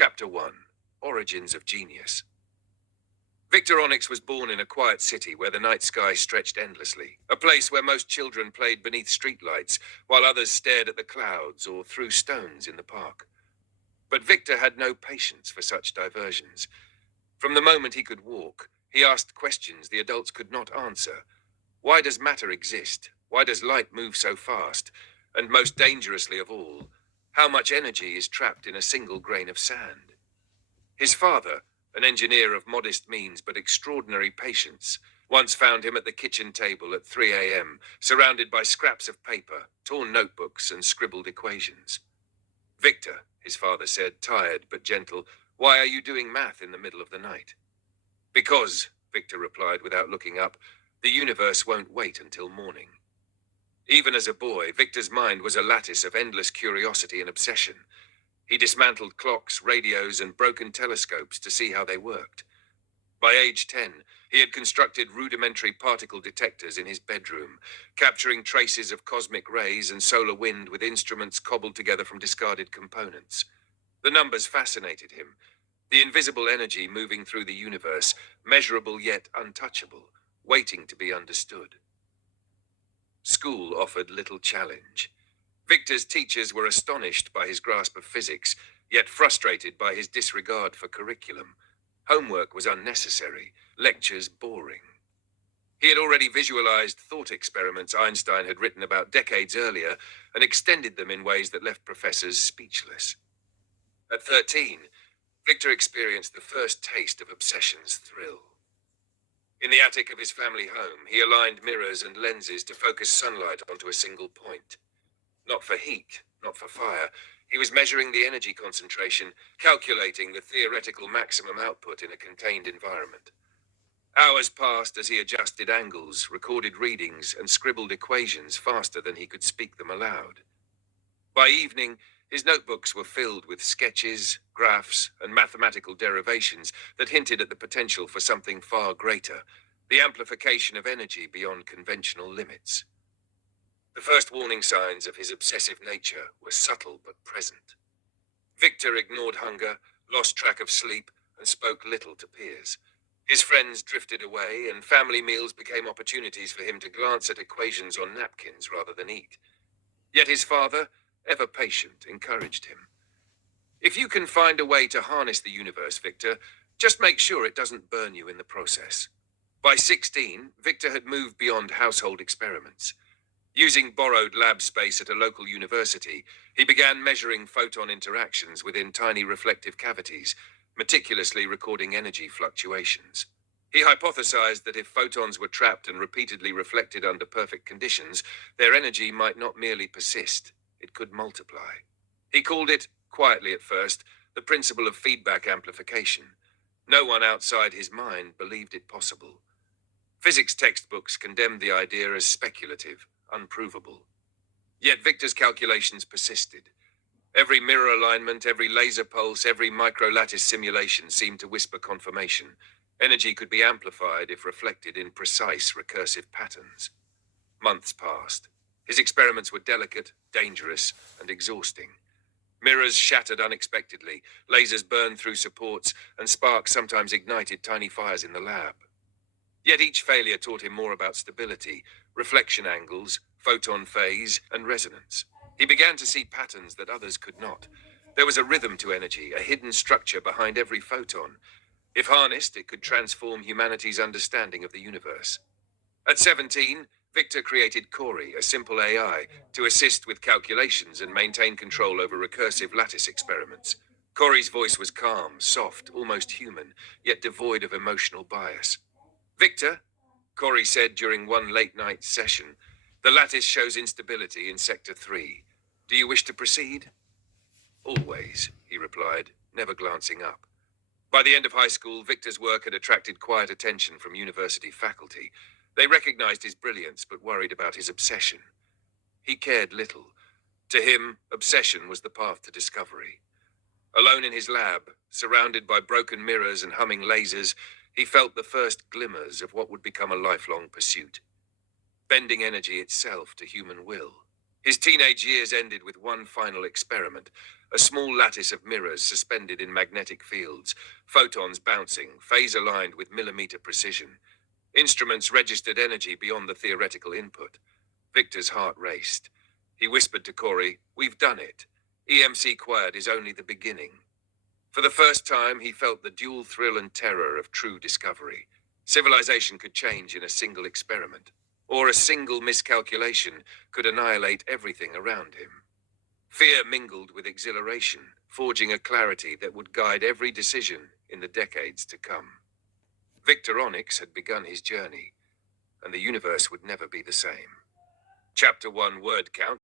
Chapter 1. Origins of Genius. Victor Onyx was born in a quiet city where the night sky stretched endlessly, a place where most children played beneath streetlights, while others stared at the clouds or threw stones in the park. But Victor had no patience for such diversions. From the moment he could walk, he asked questions the adults could not answer. Why does matter exist? Why does light move so fast? And most dangerously of all, how much energy is trapped in a single grain of sand? His father, an engineer of modest means but extraordinary patience, once found him at the kitchen table at 3 a.m., surrounded by scraps of paper, torn notebooks, and scribbled equations. "Victor," his father said, tired but gentle, "why are you doing math in the middle of the night?" "Because," Victor replied without looking up, "the universe won't wait until morning." Even as a boy, Victor's mind was a lattice of endless curiosity and obsession. He dismantled clocks, radios, and broken telescopes to see how they worked. By age 10, he had constructed rudimentary particle detectors in his bedroom, capturing traces of cosmic rays and solar wind with instruments cobbled together from discarded components. The numbers fascinated him. The invisible energy moving through the universe, measurable yet untouchable, waiting to be understood. School offered little challenge. Victor's teachers were astonished by his grasp of physics, yet frustrated by his disregard for curriculum. Homework was unnecessary, lectures boring. He had already visualized thought experiments Einstein had written about decades earlier and extended them in ways that left professors speechless. At 13, Victor experienced the first taste of obsession's thrill. In the attic of his family home, he aligned mirrors and lenses to focus sunlight onto a single point. Not for heat, not for fire. He was measuring the energy concentration, calculating the theoretical maximum output in a contained environment. Hours passed as he adjusted angles, recorded readings, and scribbled equations faster than he could speak them aloud. By evening, his notebooks were filled with sketches, graphs, and mathematical derivations that hinted at the potential for something far greater, the amplification of energy beyond conventional limits. The first warning signs of his obsessive nature were subtle but present. Victor ignored hunger, lost track of sleep, and spoke little to peers. His friends drifted away, and family meals became opportunities for him to glance at equations on napkins rather than eat. Yet his father, ever patient, encouraged him. "If you can find a way to harness the universe, Victor, just make sure it doesn't burn you in the process." By 16, Victor had moved beyond household experiments. Using borrowed lab space at a local university, he began measuring photon interactions within tiny reflective cavities, meticulously recording energy fluctuations. He hypothesized that if photons were trapped and repeatedly reflected under perfect conditions, their energy might not merely persist, it could multiply. He called it, quietly at first, the principle of feedback amplification. No one outside his mind believed it possible. Physics textbooks condemned the idea as speculative, unprovable. Yet Victor's calculations persisted. Every mirror alignment, every laser pulse, every microlattice simulation seemed to whisper confirmation. Energy could be amplified if reflected in precise, recursive patterns. Months passed. His experiments were delicate, dangerous, and exhausting. Mirrors shattered unexpectedly, lasers burned through supports, and sparks sometimes ignited tiny fires in the lab. Yet each failure taught him more about stability, reflection angles, photon phase, and resonance. He began to see patterns that others could not. There was a rhythm to energy, a hidden structure behind every photon. If harnessed, it could transform humanity's understanding of the universe. At 17, Victor created Corey, a simple AI, to assist with calculations and maintain control over recursive lattice experiments. Corey's voice was calm, soft, almost human, yet devoid of emotional bias. "Victor," Corey said during one late-night session, "the lattice shows instability in Sector 3. Do you wish to proceed?" "Always," he replied, never glancing up. By the end of high school, Victor's work had attracted quiet attention from university faculty. They recognized his brilliance, but worried about his obsession. He cared little. To him, obsession was the path to discovery. Alone in his lab, surrounded by broken mirrors and humming lasers, he felt the first glimmers of what would become a lifelong pursuit. Bending energy itself to human will. His teenage years ended with one final experiment, a small lattice of mirrors suspended in magnetic fields, photons bouncing, phase-aligned with millimeter precision. Instruments registered energy beyond the theoretical input. Victor's heart raced. He whispered to Corey, "We've done it. EMC Quad is only the beginning." For the first time, he felt the dual thrill and terror of true discovery. Civilization could change in a single experiment, or a single miscalculation could annihilate everything around him. Fear mingled with exhilaration, forging a clarity that would guide every decision in the decades to come. Victor Onyx had begun his journey, and the universe would never be the same. Chapter 1 word count.